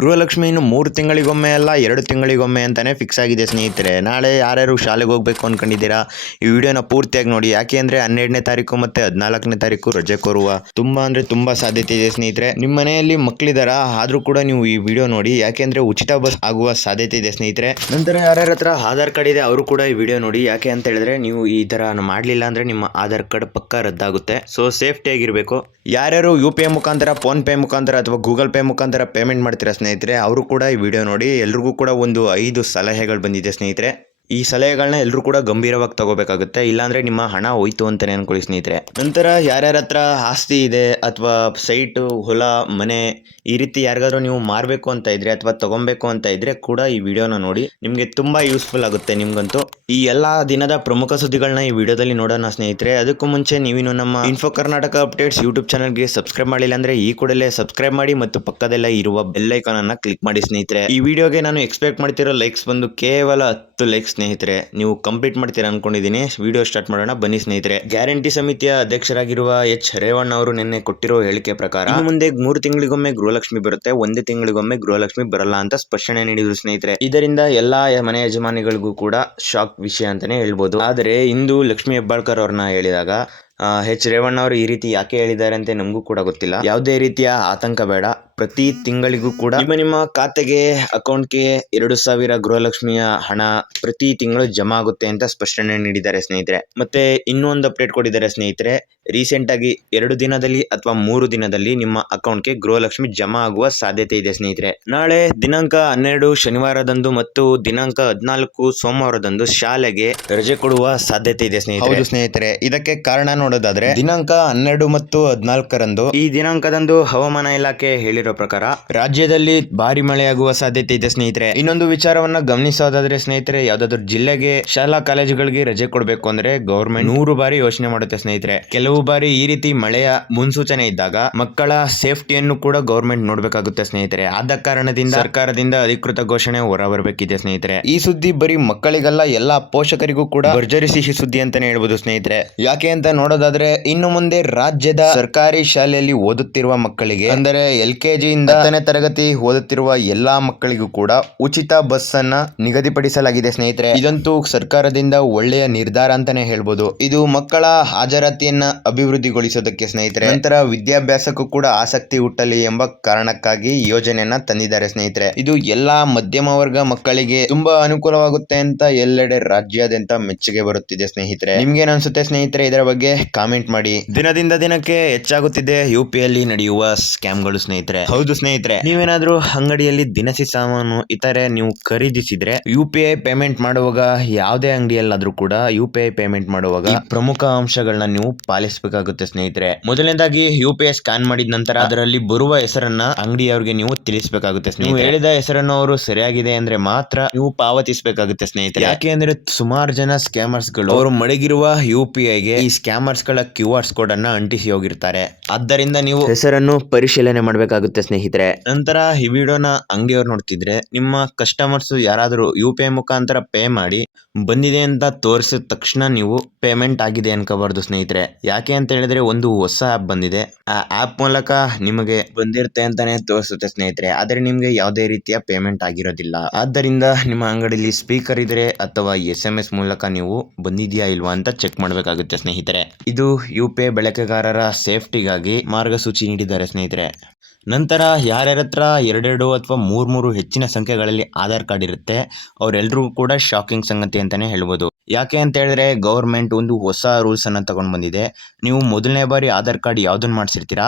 ಗೃಹಲಕ್ಷ್ಮಿ ಇನ್ನು ಮೂರು ತಿಂಗಳಿಗೊಮ್ಮೆ ಅಲ್ಲ, ಎರಡು ತಿಂಗಳಿಗೊಮ್ಮೆ ಅಂತಲೇ ಫಿಕ್ಸ್ ಆಗಿದೆ ಸ್ನೇಹಿತರೆ. ನಾಳೆ ಯಾರ್ಯಾರು ಶಾಲೆಗೆ ಹೋಗಬೇಕು ಅಂದ್ಕೊಂಡಿದ್ದೀರಾ ಈ ವಿಡಿಯೋನ ಪೂರ್ತಿಯಾಗಿ ನೋಡಿ. ಯಾಕೆ ಅಂದರೆ ಹನ್ನೆರಡನೇ ತಾರೀಕು ಮತ್ತು ಹದಿನಾಲ್ಕನೇ ತಾರೀಕು ರಜೆ ಕೋರುವ ತುಂಬ ಅಂದರೆ ತುಂಬ ಸಾಧ್ಯತೆ ಇದೆ ಸ್ನೇಹಿತರೆ. ನಿಮ್ಮ ಮನೆಯಲ್ಲಿ ಮಕ್ಕಳಿದಾರ ಆದರೂ ಕೂಡ ನೀವು ಈ ವಿಡಿಯೋ ನೋಡಿ. ಯಾಕೆಂದರೆ ಉಚಿತ ಬಸ್ ಆಗುವ ಸಾಧ್ಯತೆ ಇದೆ ಸ್ನೇಹಿತರೆ. ನಂತರ ಯಾರ್ಯಾರ ಹತ್ರ ಆಧಾರ್ ಕಾರ್ಡ್ ಇದೆ, ಅವರು ಕೂಡ ಈ ವಿಡಿಯೋ ನೋಡಿ. ಯಾಕೆ ಅಂತ ಹೇಳಿದ್ರೆ ನೀವು ಈ ಥರ ಮಾಡಲಿಲ್ಲ ಅಂದರೆ ನಿಮ್ಮ ಆಧಾರ್ ಕಾರ್ಡ್ ಪಕ್ಕ ರದ್ದಾಗುತ್ತೆ. ಸೊ ಸೇಫ್ಟಿ ಆಗಿರಬೇಕು. ಯಾರ್ಯಾರು ಯು ಪಿ ಐ ಮುಖಾಂತರ, ಫೋನ್ ಪೇ ಮುಖಾಂತರ ಅಥವಾ ಗೂಗಲ್ ಪೇ ಮುಖಾಂತರ ಪೇಮೆಂಟ್ ಮಾಡ್ತೀರಾ ಸ್ನೇಹಿತರೆ ಅವರು ಕೂಡ ಈ ವಿಡಿಯೋ ನೋಡಿ ಎಲ್ರಿಗೂ ಕೂಡ ಒಂದು ಐದು ಸಲಹೆಗಳು ಬಂದಿದೆ ಸ್ನೇಹಿತರೆ. ಈ ಸಲಹೆಗಳನ್ನ ಎಲ್ಲರೂ ಕೂಡ ಗಂಭೀರವಾಗಿ ತಗೋಬೇಕಾಗುತ್ತೆ. ಇಲ್ಲಾಂದ್ರೆ ನಿಮ್ಮ ಹಣ ಹೋಯ್ತು ಅಂತಾನೆ ಅನ್ಕೊಳ್ಳಿ ಸ್ನೇಹಿತರೆ. ನಂತರ ಯಾರ್ಯಾರ ಹತ್ರ ಆಸ್ತಿ ಇದೆ ಅಥವಾ ಸೈಟು, ಹೊಲ, ಮನೆ ಈ ರೀತಿ ಯಾರಿಗಾದ್ರೂ ನೀವು ಮಾರಬೇಕು ಅಂತ ಇದ್ರೆ ಅಥವಾ ತಗೊಬೇಕು ಅಂತ ಇದ್ರೆ ಕೂಡ ಈ ವಿಡಿಯೋನ ನೋಡಿ. ನಿಮಗೆ ತುಂಬಾ ಯೂಸ್ಫುಲ್ ಆಗುತ್ತೆ ನಿಮ್ಗಂತೂ. ಈ ಎಲ್ಲ ದಿನದ ಪ್ರಮುಖ ಸುದ್ದಿಗಳನ್ನ ಈ ವಿಡಿಯೋದಲ್ಲಿ ನೋಡೋಣ ಸ್ನೇಹಿತರೆ. ಅದಕ್ಕೂ ಮುಂಚೆ ನೀವಿನ್ನು ನಮ್ಮ ಇನ್ಫೋ ಕರ್ನಾಟಕ ಅಪ್ಡೇಟ್ಸ್ ಯೂಟ್ಯೂಬ್ ಚಾನಲ್ಗೆ ಸಬ್ಸ್ಕ್ರೈಬ್ ಮಾಡಿಲ್ಲ ಅಂದ್ರೆ ಈ ಕೂಡಲೇ ಸಬ್ಸ್ಕ್ರೈಬ್ ಮಾಡಿ ಮತ್ತು ಪಕ್ಕದಲ್ಲೇ ಇರುವ ಬೆಲ್ ಐಕಾನ್ ಅನ್ನ ಕ್ಲಿಕ್ ಮಾಡಿ ಸ್ನೇಹಿತರೆ. ಈ ವಿಡಿಯೋಗೆ ನಾನು ಎಕ್ಸ್ಪೆಕ್ಟ್ ಮಾಡ್ತಿರೋ ಲೈಕ್ಸ್ ಬಂದು ಕೇವಲ ಹತ್ತು ಲೈಕ್ಸ್ ಸ್ನೇಹಿತರೆ, ನೀವು ಕಂಪ್ಲೀಟ್ ಮಾಡ್ತೀರಾ ಅನ್ಕೊಂಡಿದ್ದೀನಿ ವಿಡಿಯೋ ಸ್ಟಾರ್ಟ್ ಮಾಡೋಣ. ಬನ್ನಿ ಸ್ನೇಹಿತರೆ. ಗ್ಯಾರಂಟಿ ಸಮಿತಿಯ ಅಧ್ಯಕ್ಷರಾಗಿರುವ ಎಚ್. ರೇವಣ್ಣ ಅವರು ನಿನ್ನೆ ಕೊಟ್ಟಿರೋ ಹೇಳಿಕೆ ಪ್ರಕಾರ ಮುಂದೆ ಮೂರು ತಿಂಗಳಿಗೊಮ್ಮೆ ಗೃಹಲಕ್ಷ್ಮಿ ಬರುತ್ತೆ, ಒಂದೇ ತಿಂಗಳಿಗೊಮ್ಮೆ ಗೃಹಲಕ್ಷ್ಮಿ ಬರಲ್ಲ ಅಂತ ಸ್ಪಷ್ಟನೆ ನೀಡಿದ್ರು ಸ್ನೇಹಿತರೆ. ಇದರಿಂದ ಎಲ್ಲಾ ಮನೆ ಯಜಮಾನಿಗಳಿಗೂ ಕೂಡ ಶಾಕ್ ವಿಷಯ ಅಂತಾನೆ ಹೇಳ್ಬೋದು. ಆದರೆ, ಇಂದು ಲಕ್ಷ್ಮಿ ಹೆಬ್ಬಾಳ್ಕರ್ ಅವ್ರನ್ನ ಹೇಳಿದಾಗ ಎಚ್. ರೇವಣ್ಣ ಅವರು ಈ ರೀತಿ ಯಾಕೆ ಹೇಳಿದ್ದಾರೆ ಅಂತ ನಮಗೂ ಕೂಡ ಗೊತ್ತಿಲ್ಲ. ಯಾವುದೇ ರೀತಿಯ ಆತಂಕ ಬೇಡ. ಪ್ರತಿ ತಿಂಗಳಿಗೂ ಕೂಡ ನಿಮ್ಮ ನಿಮ್ಮ ಖಾತೆಗೆ ಅಕೌಂಟ್ಗೆ ಎರಡು ಸಾವಿರ ಗೃಹಲಕ್ಷ್ಮಿಯ ಹಣ ಪ್ರತಿ ತಿಂಗಳು ಜಮಾ ಆಗುತ್ತೆ ಅಂತ ಸ್ಪಷ್ಟನೆ ನೀಡಿದ್ದಾರೆ ಸ್ನೇಹಿತರೆ. ಮತ್ತೆ ಇನ್ನೂ ಒಂದು ಅಪ್ಡೇಟ್ ಕೊಟ್ಟಿದ್ದಾರೆ ಸ್ನೇಹಿತರೆ ರೀಸೆಂಟ್ ಆಗಿ ಎರಡು ದಿನದಲ್ಲಿ ಅಥವಾ ಮೂರು ದಿನದಲ್ಲಿ ನಿಮ್ಮ ಅಕೌಂಟ್ಗೆ ಗೃಹಲಕ್ಷ್ಮಿ ಜಮಾ ಆಗುವ ಸಾಧ್ಯತೆ ಇದೆ ಸ್ನೇಹಿತರೆ. ನಾಳೆ ದಿನಾಂಕ ಹನ್ನೆರಡು ಶನಿವಾರದಂದು ಮತ್ತು ದಿನಾಂಕ ಹದಿನಾಲ್ಕು ಸೋಮವಾರದಂದು ಶಾಲೆಗೆ ರಜೆ ಕೊಡುವ ಸಾಧ್ಯತೆ ಇದೆ ಸ್ನೇಹಿತರೆ. ಹೌದು ಸ್ನೇಹಿತರೆ ಇದಕ್ಕೆ ಕಾರಣ ನೋಡೋದಾದ್ರೆ ದಿನಾಂಕ ಹನ್ನೆರಡು ಮತ್ತು ಹದಿನಾಲ್ಕರಂದು ಈ ದಿನಾಂಕದಂದು ಹವಾಮಾನ ಇಲಾಖೆ ಹೇಳಿರೋ ಪ್ರಕಾರ, ರಾಜ್ಯದಲ್ಲಿ ಭಾರಿ ಮಳೆಯಾಗುವ ಸಾಧ್ಯತೆ ಇದೆ ಸ್ನೇಹಿತರೆ. ಇನ್ನೊಂದು ವಿಚಾರವನ್ನ ಗಮನಿಸೋದಾದ್ರೆ ಸ್ನೇಹಿತರೆ, ಯಾವ್ದಾದ್ರು ಜಿಲ್ಲೆಗೆ ಶಾಲಾ ಕಾಲೇಜುಗಳಿಗೆ ರಜೆ ಕೊಡಬೇಕು ಅಂದ್ರೆ ಗೌರ್ಮೆಂಟ್ ನೂರು ಬಾರಿ ಯೋಚನೆ ಮಾಡುತ್ತೆ ಸ್ನೇಹಿತರೆ. ಕೆಲವು ಬಾರಿ ಈ ರೀತಿ ಮಳೆಯ ಮುನ್ಸೂಚನೆ ಇದ್ದಾಗ ಮಕ್ಕಳ ಸೇಫ್ಟಿಯನ್ನು ಕೂಡ ಗೌರ್ಮೆಂಟ್ ನೋಡಬೇಕಾಗುತ್ತೆ ಸ್ನೇಹಿತರೆ. ಆದ ಕಾರಣದಿಂದ ಸರ್ಕಾರದಿಂದ ಅಧಿಕೃತ ಘೋಷಣೆ ಹೊರಬರಬೇಕಿದೆ ಸ್ನೇಹಿತರೆ. ಈ ಸುದ್ದಿ ಬರೀ ಮಕ್ಕಳಿಗಲ್ಲ, ಎಲ್ಲಾ ಪೋಷಕರಿಗೂ ಕೂಡ ಭರ್ಜರಿ ಸಿಹಿ ಸುದ್ದಿ ಅಂತಾನೆ ಹೇಳ್ಬೋದು ಸ್ನೇಹಿತರೆ. ಯಾಕೆ ಅಂತ ನೋಡೋದಾದ್ರೆ, ಇನ್ನು ಮುಂದೆ ರಾಜ್ಯದ ಸರ್ಕಾರಿ ಶಾಲೆಯಲ್ಲಿ ಓದುತ್ತಿರುವ ಮಕ್ಕಳಿಗೆ, ಅಂದರೆ ಎಲ್ ಕೆ ಜಿಯಿಂದ ಹತ್ತನೇ ತರಗತಿ ಓದುತ್ತಿರುವ ಎಲ್ಲಾ ಮಕ್ಕಳಿಗೂ ಕೂಡ ಉಚಿತ ಬಸ್ ಅನ್ನ ನಿಗದಿಪಡಿಸಲಾಗಿದೆ ಸ್ನೇಹಿತರೆ. ಇದಂತೂ ಸರ್ಕಾರದಿಂದ ಒಳ್ಳೆಯ ನಿರ್ಧಾರ ಅಂತಾನೆ ಹೇಳ್ಬೋದು. ಇದು ಮಕ್ಕಳ ಹಾಜರಾತಿಯನ್ನ ಅಭಿವೃದ್ಧಿಗೊಳಿಸೋದಕ್ಕೆ ಸ್ನೇಹಿತರೆ. ನಂತರ ವಿದ್ಯಾಭ್ಯಾಸಕ್ಕೂ ಕೂಡ ಆಸಕ್ತಿ ಹುಟ್ಟಲಿ ಎಂಬ ಕಾರಣಕ್ಕಾಗಿ ಯೋಜನೆಯನ್ನ ತಂದಿದ್ದಾರೆ ಸ್ನೇಹಿತರೆ. ಇದು ಎಲ್ಲಾ ಮಧ್ಯಮ ವರ್ಗ ಮಕ್ಕಳಿಗೆ ತುಂಬಾ ಅನುಕೂಲವಾಗುತ್ತೆ ಅಂತ ಎಲ್ಲೆಡೆ ರಾಜ್ಯಾದ್ಯಂತ ಮೆಚ್ಚುಗೆ ಬರುತ್ತಿದೆ ಸ್ನೇಹಿತರೆ. ನಿಮ್ಗೇನ್ ಅನ್ಸುತ್ತೆ ಸ್ನೇಹಿತರೆ ಇದರ ಬಗ್ಗೆ? ಕಾಮೆಂಟ್ ಮಾಡಿ. ದಿನದಿಂದ ದಿನಕ್ಕೆ ಹೆಚ್ಚಾಗುತ್ತಿದೆ. ಯು ಪಿ ನಡೆಯುವ ಸ್ಕ್ಯಾಮ್ಗಳು ಸ್ನೇಹಿತರೆ. ಹೌದು ಸ್ನೇಹಿತರೆ. ನೀವೇನಾದ್ರೂ ಅಂಗಡಿಯಲ್ಲಿ ದಿನಸಿ ಸಾಮಾನು ಇತರೆ ನೀವು ಖರೀದಿಸಿದ್ರೆ ಯು ಪಿ ಐ ಪೇಮೆಂಟ್ ಮಾಡುವಾಗ ಯಾವುದೇ ಅಂಗಡಿಯಲ್ಲಾದ್ರೂ ಕೂಡ ಯು ಪಿ ಐ ಪೇಮೆಂಟ್ ಮಾಡುವಾಗ ಪ್ರಮುಖ ಅಂಶಗಳನ್ನ ನೀವು ಪಾಲಿಸಬೇಕಾಗುತ್ತೆ ಸ್ನೇಹಿತರೆ. ಮೊದಲನೇದಾಗಿ ಯು ಪಿ ಐ ಸ್ಕ್ಯಾನ್ ಮಾಡಿದ ನಂತರ ಅದರಲ್ಲಿ ಬರುವ ಹೆಸರನ್ನ ಅಂಗಡಿಯವರಿಗೆ ನೀವು ತಿಳಿಸಬೇಕಾಗುತ್ತೆ ನೀವು ಹೇಳಿದ ಹೆಸರನ್ನು ಅವರು ಸರಿಯಾಗಿದೆ ಅಂದ್ರೆ ಮಾತ್ರ ನೀವು ಪಾವತಿಸಬೇಕಾಗುತ್ತೆ ಸ್ನೇಹಿತರೆ. ಯಾಕೆ ಅಂದ್ರೆ ಸುಮಾರು ಜನ ಸ್ಕ್ಯಾಮರ್ಸ್ಗಳು ಅವರು ಮಡಗಿರುವ ಯು ಪಿ ಐಗೆ ಈ ಸ್ಕ್ಯಾಮರ್ಸ್ಗಳ ಕ್ಯೂ ಆರ್ ಕೋಡ್ ಅನ್ನ ಅಂಟಿಸಿ ಹೋಗಿರ್ತಾರೆ. ಆದ್ದರಿಂದ ನೀವು ಹೆಸರನ್ನು ಪರಿಶೀಲನೆ ಮಾಡಬೇಕಾಗುತ್ತೆ ಸ್ನೇಹಿತರೆ. ನಂತರ ಈ ವಿಡಿಯೋನ ಅಂಗಡಿಯವ್ರು ನೋಡ್ತಿದ್ರೆ, ನಿಮ್ಮ ಕಸ್ಟಮರ್ಸ್ ಯಾರಾದರೂ ಯು ಪಿ ಮುಖಾಂತರ ಪೇ ಮಾಡಿ ಬಂದಿದೆ ಅಂತ ತೋರಿಸಿದ ತಕ್ಷಣ ನೀವು ಪೇಮೆಂಟ್ ಆಗಿದೆ ಅನ್ಕೋಬಾರ್ದು ಸ್ನೇಹಿತರೆ. ಯಾಕೆ ಅಂತ ಹೇಳಿದ್ರೆ ಒಂದು ಹೊಸ ಆ್ಯಪ್ ಬಂದಿದೆ. ಆ ಆ್ಯಪ್ ಮೂಲಕ ನಿಮಗೆ ಬಂದಿರುತ್ತೆ ಅಂತಾನೆ ತೋರಿಸುತ್ತೆ ಸ್ನೇಹಿತರೆ. ಆದರೆ ನಿಮಗೆ ಯಾವುದೇ ರೀತಿಯ ಪೇಮೆಂಟ್ ಆಗಿರೋದಿಲ್ಲ. ಆದ್ದರಿಂದ ನಿಮ್ಮ ಅಂಗಡಿಯಲ್ಲಿ ಸ್ಪೀಕರ್ ಇದ್ರೆ ಅಥವಾ ಎಸ್ ಎಂ ಎಸ್ ಮೂಲಕ ನೀವು ಬಂದಿದೆಯಾ ಇಲ್ವಾ ಅಂತ ಚೆಕ್ ಮಾಡಬೇಕಾಗುತ್ತೆ ಸ್ನೇಹಿತರೆ. ಇದು ಯು ಪಿ ಐ ಬಳಕೆಗಾರರ ಸೇಫ್ಟಿಗಾಗಿ ಮಾರ್ಗಸೂಚಿ ನೀಡಿದ್ದಾರೆ ಸ್ನೇಹಿತರೆ. ನಂತರ ಯಾರ್ಯಾರ ಹತ್ರ ಎರಡೆರಡು ಅಥವಾ ಮೂರು ಮೂರು ಹೆಚ್ಚಿನ ಸಂಖ್ಯೆಗಳಲ್ಲಿ ಆಧಾರ್ ಕಾರ್ಡ್ ಇರುತ್ತೆ ಅವರೆಲ್ಲರೂ ಕೂಡ ಶಾಕಿಂಗ್ ಸಂಗತಿ ಅಂತಲೇ ಹೇಳ್ಬೋದು. ಯಾಕೆ ಅಂತ ಹೇಳಿದ್ರೆ ಗೌರ್ಮೆಂಟ್ ಒಂದು ಹೊಸ ರೂಲ್ಸನ್ನು ತಗೊಂಡು ಬಂದಿದೆ. ನೀವು ಮೊದಲನೇ ಬಾರಿ ಆಧಾರ್ ಕಾರ್ಡ್ ಯಾವುದನ್ನು ಮಾಡಿಸಿರ್ತೀರಾ?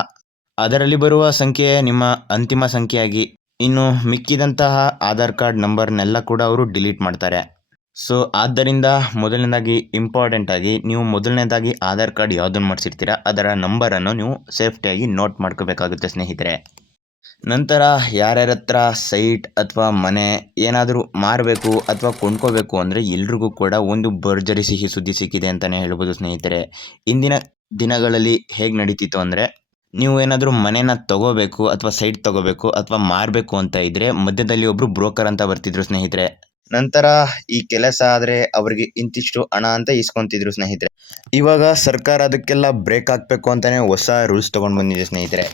ಅದರಲ್ಲಿ ಬರುವ ಸಂಖ್ಯೆ ನಿಮ್ಮ ಅಂತಿಮ ಸಂಖ್ಯೆಯಾಗಿ, ಇನ್ನು ಮಿಕ್ಕಿದಂತಹ ಆಧಾರ್ ಕಾರ್ಡ್ ನಂಬರ್ನೆಲ್ಲ ಕೂಡ ಅವರು ಡಿಲೀಟ್ ಮಾಡ್ತಾರೆ. ಸೊ ಆದ್ದರಿಂದ ಮೊದಲನೇದಾಗಿ ಇಂಪಾರ್ಟೆಂಟ್ ಆಗಿ ನೀವು ಮೊದಲನೇದಾಗಿ ಆಧಾರ್ ಕಾರ್ಡ್ ಯಾವುದನ್ನು ಮಾಡಿಸಿರ್ತೀರಾ, ಅದರ ನಂಬರನ್ನು ನೀವು ಸೇಫ್ಟಿಯಾಗಿ ನೋಟ್ ಮಾಡ್ಕೋಬೇಕಾಗುತ್ತೆ ಸ್ನೇಹಿತರೆ. ನಂತರ ಯಾರ್ಯಾರ ಹತ್ರ ಸೈಟ್ ಅಥವಾ ಮನೆ ಏನಾದರೂ ಮಾರಬೇಕು ಅಥವಾ ಕೊಂಡ್ಕೋಬೇಕು ಅಂದರೆ ಎಲ್ರಿಗೂ ಕೂಡ ಒಂದು ಭರ್ಜರಿ ಸಿಹಿ ಸುದ್ದಿ ಸಿಕ್ಕಿದೆ ಅಂತಲೇ ಹೇಳ್ಬೋದು ಸ್ನೇಹಿತರೆ. ಇಂದಿನ ದಿನಗಳಲ್ಲಿ ಹೇಗೆ ನಡೀತಿತ್ತು ಅಂದರೆ, ನೀವು ಏನಾದರೂ ಮನೇನ ತಗೋಬೇಕು ಅಥವಾ ಸೈಟ್ ತಗೋಬೇಕು ಅಥವಾ ಮಾರಬೇಕು ಅಂತ ಇದ್ದರೆ ಮಧ್ಯದಲ್ಲಿ ಒಬ್ಬರು ಬ್ರೋಕರ್ ಅಂತ ಬರ್ತಿದ್ರು ಸ್ನೇಹಿತರೆ. ನಂತರ ಈ ಕೆಲಸ ಆದರೆ ಅವರಿಗೆ ಇಂತಿಷ್ಟು ಹಣ ಅಂತ ಇಸ್ಕೊಂತಿದ್ರು ಸ್ನೇಹಿತರೆ. ಇವಾಗ ಸರ್ಕಾರ ಅದಕ್ಕೆಲ್ಲ ಬ್ರೇಕ್ ಹಾಕಬೇಕು ಅಂತಲೇ ಹೊಸ ರೂಲ್ಸ್ ತೊಗೊಂಡು ಬಂದಿದೆ ಸ್ನೇಹಿತರೆ.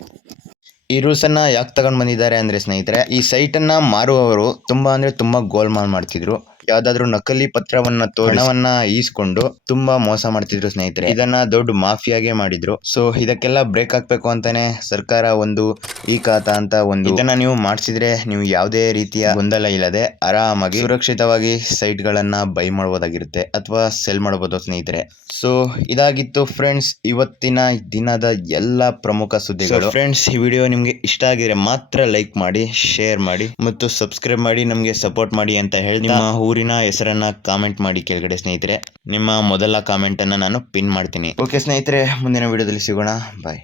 ಈ ರೂಲ್ಸನ್ನು ಯಾಕೆ ತಗೊಂಡು ಬಂದಿದ್ದಾರೆ ಅಂದರೆ ಸ್ನೇಹಿತರೆ, ಈ ಸೈಟನ್ನು ಮಾರುವವರು ತುಂಬ ಅಂದರೆ ತುಂಬ ಗೋಲ್ಮಾಲ್ ಮಾಡ್ತಿದ್ರು. ಯಾವ್ದಾದ್ರು ನಕಲಿ ಪತ್ರವನ್ನ ತೋರಿಸಿ. ಹಣವನ್ನ ಈಸ್ಕೊಂಡು ತುಂಬಾ ಮೋಸ ಮಾಡ್ತಿದ್ರು ಸ್ನೇಹಿತರೆ. ಇದನ್ನ ದೊಡ್ಡ ಮಾಫಿಯಾಗೆ ಮಾಡಿದ್ರು. ಸೊ ಇದಕ್ಕೆಲ್ಲ ಬ್ರೇಕ್ ಹಾಕ್ಬೇಕು ಅಂತಾನೆ ಸರ್ಕಾರ ಒಂದು ಈ ಖಾತಾ ಅಂತ ಒಂದು. ಇದನ್ನ ನೀವು ಮಾಡಿಸಿದ್ರೆ ನೀವು ಯಾವುದೇ ರೀತಿಯ ಗೊಂದಲ ಇಲ್ಲದೆ ಆರಾಮಾಗಿ ಸುರಕ್ಷಿತವಾಗಿ ಸೈಟ್ ಗಳನ್ನ ಬೈ ಮಾಡಬಹುದಾಗಿರುತ್ತೆ ಅಥವಾ ಸೆಲ್ ಮಾಡಬಹುದು ಸ್ನೇಹಿತರೆ. ಸೊ ಇದಾಗಿತ್ತು ಫ್ರೆಂಡ್ಸ್ ಇವತ್ತಿನ ದಿನದ ಎಲ್ಲ ಪ್ರಮುಖ ಸುದ್ದಿಗಳು. ಫ್ರೆಂಡ್ಸ್ ಈ ವಿಡಿಯೋ ನಿಮಗೆ ಇಷ್ಟ ಆಗಿದ್ರೆ ಮಾತ್ರ ಲೈಕ್ ಮಾಡಿ ಶೇರ್ ಮಾಡಿ ಮತ್ತು ಸಬ್ಸ್ಕ್ರೈಬ್ ಮಾಡಿ ನಮಗೆ ಸಪೋರ್ಟ್ ಮಾಡಿ ಅಂತ ಹೇಳಿ ನಿಮ್ಮ ಊರಿನ ಹೆಸರನ್ನ ಕಾಮೆಂಟ್ ಮಾಡಿ ಕೆಳಗಡೆ ಸ್ನೇಹಿತರೆ. ನಿಮ್ಮ ಮೊದಲ ಕಾಮೆಂಟ್ ಅನ್ನ ನಾನು ಪಿನ್ ಮಾಡ್ತೀನಿ. ಓಕೆ ಸ್ನೇಹಿತರೆ, ಮುಂದಿನ ವಿಡಿಯೋದಲ್ಲಿ ಸಿಗೋಣ. ಬಾಯ್